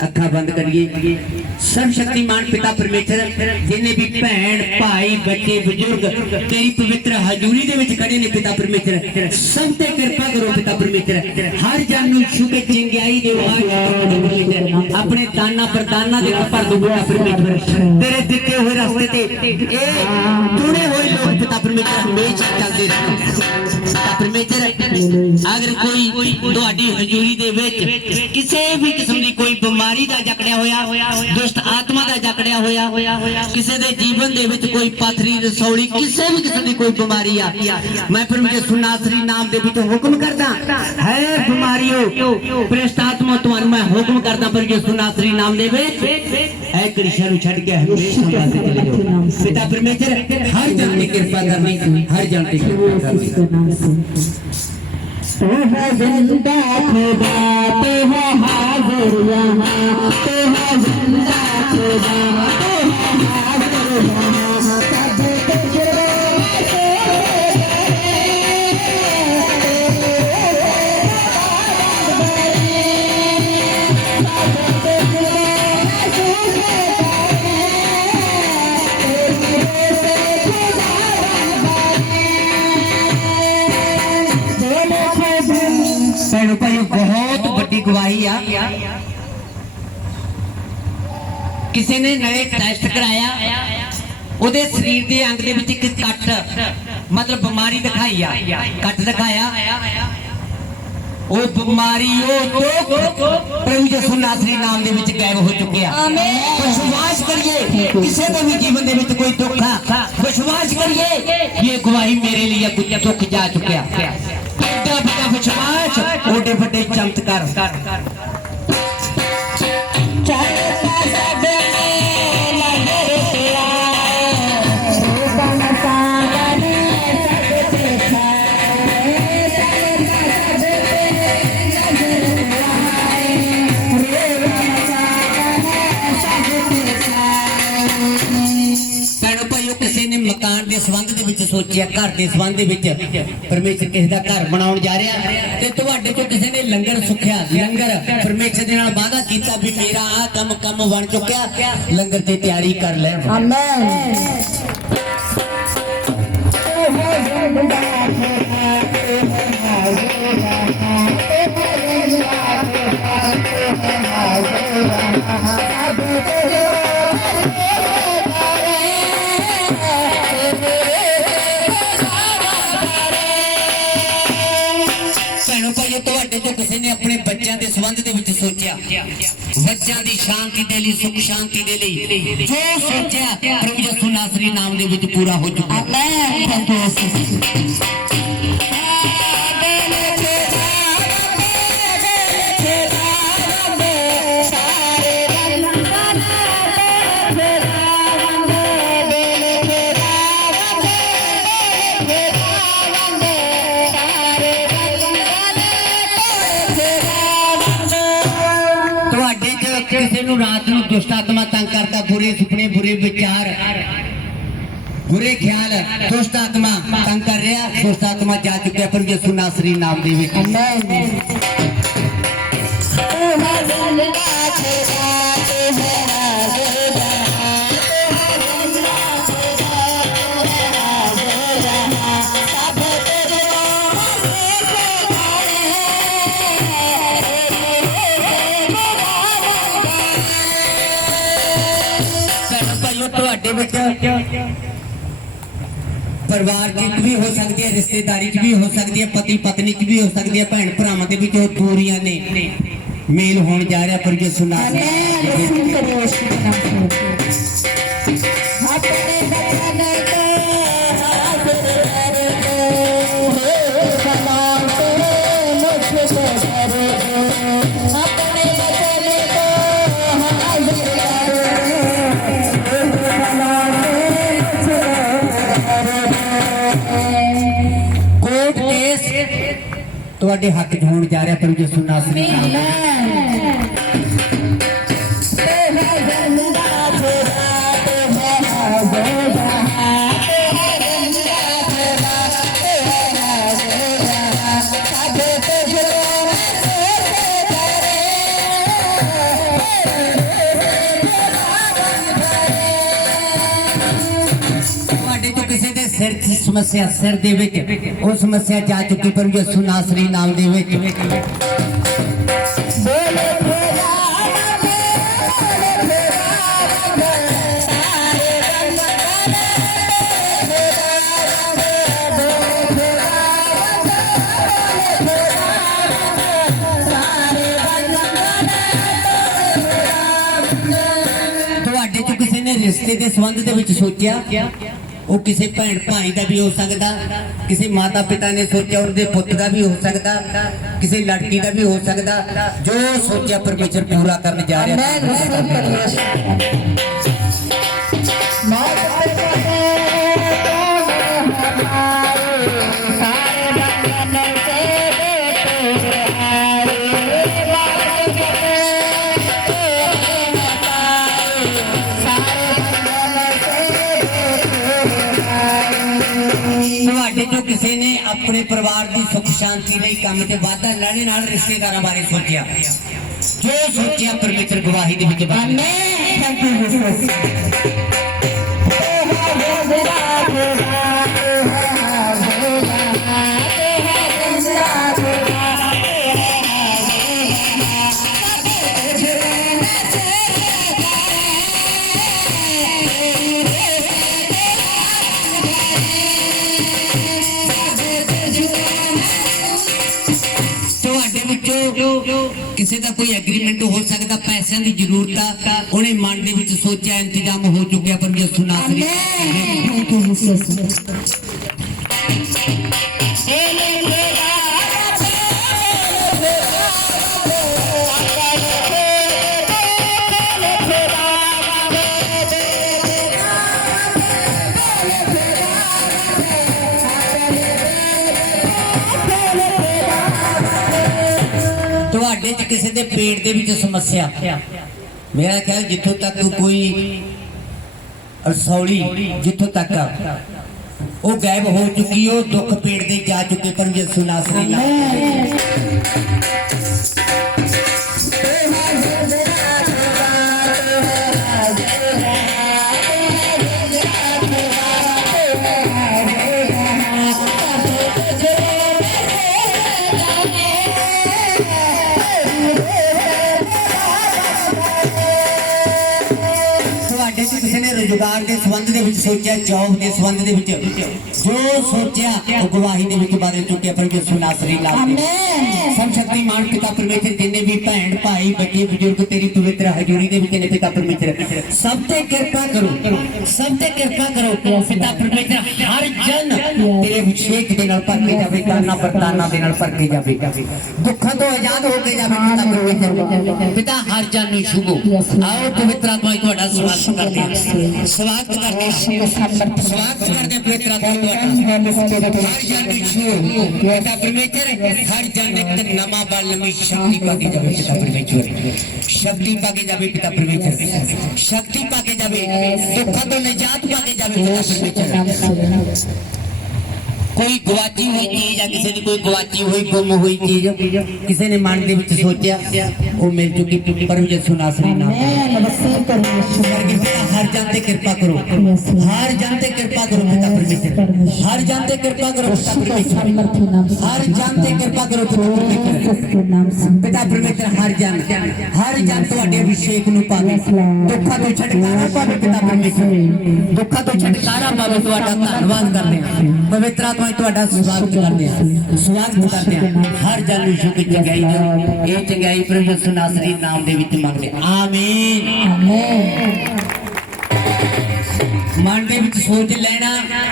અખાં બંધ કરીએ ਸਰਵ ਸ਼ਕਤੀਮਾਨ ਪਿਤਾ ਪਰਮੇਸ਼ਰ, ਜਿਨੇ ਵੀ ਭੈਣ, ਭਾਈ, ਬੱਚੇ, ਬਜ਼ੁਰਗ, ਤੇਰੀ ਪਵਿੱਤਰ ਹਜ਼ੂਰੀ ਦੇ ਵਿੱਚ ਖੜੇ ਨੇ ਪਿਤਾ ਪਰਮੇਸ਼ਰ, ਸਭ ਤੇ ਕਿਰਪਾ ਕਰੋ ਪਿਤਾ ਪਰਮੇਸ਼ਰ। ਹਰ ਜਨ ਨੂੰ ਛੂ ਚੰਗਿਆਈ ਦੇ ਵਾਰ ਆਪਣੇ ਦਾਨਾ ਪ੍ਰਦਾਨਾ ਦੇ ਭਰ ਦੋ ਪਰਮੇਸ਼ਰ। ਤੇਰੇ ਦਿੱਤੇ ਹੋਏ ਰਸਤੇ ਤੇ ਇਹ ਟੁਣੇ ਹੋਏ ਲੋਕ ਪਿਤਾ ਪਰਮੇਸ਼ਰ, ਹਮੇਸ਼ਾ ਚੱਲਦੇ ਰਹਿਣ ਪਿਤਾ ਪਰਮੇਸ਼ਰ, ਅਗਰ ਕੋਈ ਤੁਹਾਡੀ ਹਜ਼ੂਰੀ ਦੇ ਵਿੱਚ ਕਿਸੇ ਵੀ ਕਿਸਮ ਦੀ ਕੋਈ ਬਿਮਾਰੀ ਦਾ ਜਕੜਿਆ ਹੋਇਆ ਦੁਸ਼ਟ ਆਤਮਾ ਦਾ ਜਕੜਿਆ ਹੋਇਆ ਕਿਸੇ ਦੇ ਜੀਵਨ ਦੇ ਵਿੱਚ ਕੋਈ ਪਾਥਰੀ ਰਸੌਲੀ ਕਿਸੇ ਵੀ ਕਿਸਮ ਦੀ ਕੋਈ ਬਿਮਾਰੀ ਆ। ਮੈਂ ਪਰਮੇਸ਼ਰ ਸੁਨਾਸਰੀ ਨਾਮ ਦੇ ਵਿੱਚ ਹੁਕਮ ਕਰਦਾ ਹੈ ਬਿਮਾਰੀਓ ਪ੍ਰੇਸ਼ਟ ਆਤਮਾ ਤੁਹਾਨੂੰ ਮੈਂ ਹੁਕਮ ਕਰਦਾ ਪਰਮੇਸ਼ਰ ਸੁਨਾਸਰੀ ਨਾਮ ਦੇ ਵਿੱਚ ਐ ਕ੍ਰਿਸ਼ਨ ਨੂੰ ਛੱਡ ਕੇ ਹਮੇਸ਼ਾ ਵਾਸਤੇ ਚਲੇ ਜਾਓ। ਪਿਤਾ ਪਰਮੇਸ਼ਰ ਹਰ ਜਨ ਦੀ ਕਿਰਪਾ ਕਰਨੀ ਹਰ ਜਨ ਦੀ ਕਿਰਪਾ ਕਰਨੀ। तो है। ज़िंदा खुदा है हाजिर यहाँ तो हाजिर ਬਹੁਤ ਵੱਡੀ ਗਵਾਹੀ ਆ। ਕਿਸੇ ਨੇ ਨਵੇਂ ਟੈਸਟ ਕਰਾਇਆ ਉਹਦੇ ਸਰੀਰ ਦੇ ਅੰਗ ਦੇ ਵਿੱਚ ਇੱਕ ਕੱਟ ਮਤਲਬ ਬਿਮਾਰੀ ਦਿਖਾਈ ਆ ਕੱਟ ਦਿਖਾਇਆ। ਉਹ ਬਿਮਾਰੀ ਉਹ ਦੁੱਖ ਪ੍ਰਭੂ ਯਿਸੂ ਨਾਸਰੀ ਨਾਮ ਦੇ ਵਿੱਚ ਗਾਇਬ ਹੋ ਚੁੱਕਿਆ। ਆਮੀਨ ਵਿਸ਼ਵਾਸ ਕਰੀਏ ਕਿਸੇ ਦੇ ਵੀ ਜੀਵਨ ਦੇ ਵਿੱਚ ਕੋਈ ਦੁੱਖ ਆ ਵਿਸ਼ਵਾਸ ਕਰੀਏ ਇਹ ਗਵਾਹੀ ਮੇਰੇ ਲਈ ਕੁਝ ਦੁੱਖ ਜਾ ਚੁੱਕਿਆ। कुछ छोटे फटे चमत्कार। ਕਿਸੇ ਨੇ ਮਕਾਨ ਦੇ ਸੰਬੰਧ ਦੇ ਵਿੱਚ ਸੋਚਿਆ ਘਰ ਦੇ ਸੰਬੰਧ ਦੇ ਵਿੱਚ ਪਰਮੇਸ਼ਰ ਕਿਸੇ ਦਾ ਘਰ ਬਣਾਉਣ ਜਾ ਰਿਹਾ ਤੇ ਤੁਹਾਡੇ ਤੋਂ ਕਿਸੇ ਨੇ ਲੰਗਰ ਸੁਖਿਆ ਲੰਗਰ ਪਰਮੇਸ਼ਰ ਦੇ ਨਾਲ ਵਾਅਦਾ ਕੀਤਾ ਵੀ ਮੇਰਾ ਆ ਕੰਮ ਕੰਮ ਬਣ ਚੁੱਕਿਆ ਲੰਗਰ ਦੀ ਤਿਆਰੀ ਕਰ ਲੈ Amen. ਭੈਣੋ ਭਾਈਓ ਤੁਹਾਡੇ ਤੋਂ ਕਿਸੇ ਨੇ ਆਪਣੇ ਬੱਚਿਆਂ ਦੇ ਸੰਬੰਧ ਦੇ ਵਿੱਚ ਸੋਚਿਆ। ਬੱਚਿਆਂ ਦੀ ਸ਼ਾਂਤੀ ਦੇ ਲਈ, ਸੁਖ ਸ਼ਾਂਤੀ ਦੇ ਲਈ ਜੋ ਸੋਚਿਆ, ਪ੍ਰਭੂ ਯਿਸੂ ਨਾਸਰੀ ਨਾਮ ਦੇ ਵਿੱਚ ਪੂਰਾ ਹੋ ਚੁੱਕਾ ਤੁਹਾਡੇ ਚ ਕਿਸੇ ਨੂੰ ਰਾਤ ਨੂੰ ਦੁਸ਼ਟ ਆਤਮਾ ਤੰਗ ਕਰਦਾ, ਬੁਰੇ ਸੁਪਨੇ, ਬੁਰੇ ਵਿਚਾਰ, ਬੁਰੇ ਖਿਆਲ, ਦੁਸ਼ਟ ਆਤਮਾ ਤੰਗ ਕਰ ਰਿਹਾ, ਦੁਸ਼ਟ ਆਤਮਾ ਜਾ ਚੁੱਕਿਆ, ਪਰ ਯਿਸੂ ਨਾਸਰੀ ਨਾਮ ਦੇ ਵਿੱਚ। ਭੈਣੋ ਪਰਿਵਾਰ ਚ ਵੀ ਹੋ ਸਕਦੀ ਹੈ, ਰਿਸ਼ਤੇਦਾਰੀ ਚ ਵੀ ਹੋ ਸਕਦੀ ਹੈ, ਪਤੀ ਪਤਨੀ ਚ ਵੀ ਹੋ ਸਕਦੀ ਹੈ, ਭੈਣ ਭਰਾਵਾਂ ਦੇ ਵਿੱਚ ਉਹ ਦੂਰੀਆਂ ਨੇ। ਮੇਲ ਹੋਣ ਜਾ ਰਿਹਾ ਪਰ ਯਿਸੂ ਨਾਸਰੀ ਤੁਹਾਡੇ ਹੱਕ 'ਚ ਹੋਣ ਜਾ ਰਿਹਾ ਪਰ ਯਿਸੂ ਨਾਸਰੀ ਨਾਮ। ਸਮੱਸਿਆ ਸਿਰ ਦੇ ਵਿੱਚ ਉਹ ਸਮੱਸਿਆ ਜਾ ਚੁੱਕੀ ਪਰ ਯਸੂ ਨਾਸਰੀ ਨਾਮ ਦੇ ਵਿੱਚ ਬੋਲੇ ਫੇਰਾ ਮੰਗੇ ਬੋਲੇ ਫੇਰਾ ਮੰਗੇ ਸਾਰੇ ਰੰਗ ਤੁਹਾਡੇ ਤੋਂ ਕਿਸੇ ਨੇ ਰਿਸ਼ਤੇ ਦੇ ਸੰਬੰਧ ਦੇ ਵਿੱਚ ਸੋਚਿਆ ਉਹ ਕਿਸੇ ਭੈਣ ਭਾਈ ਦਾ ਵੀ ਹੋ ਸਕਦਾ ਕਿਸੇ ਮਾਤਾ ਪਿਤਾ ਨੇ ਸੋਚਿਆ ਉਹਦੇ ਪੁੱਤ ਦਾ ਵੀ ਹੋ ਸਕਦਾ ਕਿਸੇ ਲੜਕੀ ਦਾ ਵੀ ਹੋ ਸਕਦਾ ਜੋ ਸੋਚਿਆ ਪਰਮੇਸ਼ਰ ਪੂਰਾ ਕਰਨ ਜਾ ਰਿਹਾ ਮੈਂ ਗੁਰੂ ਪਰਮੇਸ਼ਰ ਮੈਂ ਤੁਹਾਡੇ ਕਿਸੇ ਨੇ ਆਪਣੇ ਪਰਿਵਾਰ ਦੀ ਸੁੱਖ ਸ਼ਾਂਤੀ ਲਈ ਕੰਮ ਤੇ ਵਾਧਾ ਲੈਣੇ ਨਾਲ ਰਿਸ਼ਤੇਦਾਰਾਂ ਬਾਰੇ ਸੋਚਿਆ ਜੋ ਸੋਚਿਆ ਪਰਮੇਸ਼ਰ ਗਵਾਹੀ ਦੇ ਵਿੱਚ ਬਣ Amen. Thank you, Jesus. ਕਿਸੇ ਦਾ ਕੋਈ ਐਗਰੀਮੈਂਟ ਹੋ ਸਕਦਾ ਪੈਸਿਆਂ ਦੀ ਜ਼ਰੂਰਤ ਆ ਉਹਨੇ ਮਨ ਦੇ ਵਿੱਚ ਸੋਚਿਆ ਇੰਤਜ਼ਾਮ ਹੋ ਚੁੱਕਿਆ ਪਰ ਯਿਸੂ ਨਾਸਰੀ Thank you, ਪੇਟ ਦੇ ਵਿੱਚ ਸਮੱਸਿਆ। ਮੇਰਾ ਖਿਆਲ ਜਿੱਥੋਂ ਤੱਕ ਕੋਈ ਰਸੌਲੀ ਜਿੱਥੋਂ ਤੱਕ ਉਹ ਗਾਇਬ ਹੋ ਚੁੱਕੀ ਉਹ ਦੁੱਖ ਪੇਟ ਦੇ ਜਾ ਚੁੱਕੇ ਪਰ ਯਿਸੂ ਨਾਸਰੀ ਨਾਮ ਰੁਜ਼ਗਾਰ ਦੇ ਸੰਬੰਧ ਦੇ ਵਿੱਚ ਸੋਚਿਆ ਜੌਬ ਦੇ ਸੰਬੰਧ ਦੇ ਵਿੱਚ। ਜੋ ਸੋਚਿਆ ਉਹ ਗਵਾਹੀ ਦੇ ਵਿੱਚ ਬਾਰੇ ਚੁੱਕਿਆ ਪਰ ਯਿਸੂ ਨਾਸਰੀ ਨਾਮ Amen. ਸਭ ਸ਼ਕਤੀਮਾਨ ਪਿਤਾ ਪਰਮੇਸ਼ਰ ਜਿੰਨੇ ਵੀ ਭੈਣ ਭਾਈ ਬੱਚੇ ਬਜ਼ੁਰਗ ਤੇਰੀ ਪਵਿੱਤਰ ਹਜ਼ੂਰੀ ਦੇ ਵਿੱਚ ਨੇ ਪਿਤਾ ਪਰਮੇਸ਼ਰ ਸਭ ਤੇ ਕਿਰਪਾ ਕਰੋ ਸਭ ਤੇ ਕਿਰਪਾ ਕਰੋ ਪਿਤਾ ਪਰਮੇਸ਼ਰ ਹਰ ਜਨ ਤੇਰੇ ਅਭਿਸ਼ੇਕ ਦੇ ਨਾਲ ਭਰ ਕੇ ਜਾਵੇ ਦਾਨਾ ਵਰਦਾਨਾ ਦੇ ਨਾਲ ਭਰ ਕੇ ਜਾਵੇ ਦੁੱਖਾਂ ਤੋਂ ਆਜ਼ਾਦ ਹੋ ਕੇ ਜਾਵੇ ਪਿਤਾ ਪਰਮੇਸ਼ਰ ਪਿਤਾ ਹਰ ਜਨ ਨੂੰ ਛੁਗੋ ਆਓ ਪਵਿੱਤਰ ਆਤਮਾ ਜੀ ਤੁਹਾਡਾ ਸਵਾਗਤ ਕਰਦੇ ਹਾਂ ਸਵਾਗਤ ਕਰਦੇ ਹਾਂ ਸਵਾਗਤ ਕਰਦੇ ਹਾਂ ਪਵਿੱਤਰ ਆਤਮਾ शक्ति पाके पिता परमेश्वर शक्ति तो निजात परमेश्वर कोई गुवाची हुई चीज़ या किसी ने कोई गुवाची हुई गुम हुई चीज़ किसी ने मन के सोचा वो मिल चुकी पर यसु हर जन कृपा करो हर जन कृपा करो ਹੋਈ ਚੀਜ਼ ਕਿਸੇ ਨੇ ਮਨ ਦੇ ਵਿੱਚ ਸੋਚਿਆ ਉਹ ਮਿਲ ਚੁੱਕੀ ਪਰ ਯਿਸੂ ਨਾਸਰੀ ਨਾਮ Amen. Receive permission. ਪਿਤਾ ਹਰ ਜਨ ਤੇ ਕਿਰਪਾ ਕਰੋ Yes, Lord. ਹਰ ਜਨ ਤੇ ਕਿਰਪਾ ਕਰੋ ਪਿਤਾ ਪਰਮੇਸ਼ਰ ਹਰ ਜਨ ਤੇ ਕਿਰਪਾ ਕਰੋ ਪਿਤਾ यीशु के ਪਰਮੇਸ਼ਰ सामर्थ्य नाम से ਹਰ ਜਨ ਤੇ ਕਿਰਪਾ ਕਰੋ ਪਿਤਾ ਪਰਮੇਸ਼ਰ यीशु के नाम से ਪਿਤਾ ਪਰਮੇਸ਼ਰ ਹਰ ਜਨ ਹਰ ਜਨ ਤੁਹਾਡੇ ਅਭਿਸ਼ੇਕ ਨੂੰ ਪਾਵੇ Yes, Lord. ਦੁੱਖਾਂ ਤੋਂ ਛੁਟਕਾਰਾ ਪਾਵੇ ਪਿਤਾ ਪਰਮੇਸ਼ਰ ਦੁੱਖਾਂ ਤੋਂ ਛੁਟਕਾਰਾ ਪਾਵੇ ਤੁਹਾਡਾ ਧੰਨਵਾਦ ਕਰਦੇ ਹਾਂ ਪਵਿੱਤਰ ਆਤਮਾ ਜੀ ਤੁਹਾਡਾ ਸਵਾਗਤ ਕਰਦੇ ਹਾਂ ਸਵਾਗਤ ਕਰਦੇ ਹਾਂ ਹਰ ਜਨ ਨੂੰ ਸ਼ੁਕਰ ਚੰਗਾਈ ਦਿਓ। ਇਹ ਚੰਗਾਈ ਪ੍ਰਭੂ ਯਿਸੂ ਨਾਸਰੀ ਨਾਮ ਦੇ ਵਿੱਚ ਮੰਗਦੇ ਆਮੀਨ Amen. ਮਨ ਦੇ ਵਿੱਚ ਸੋਚ ਲੈਣਾ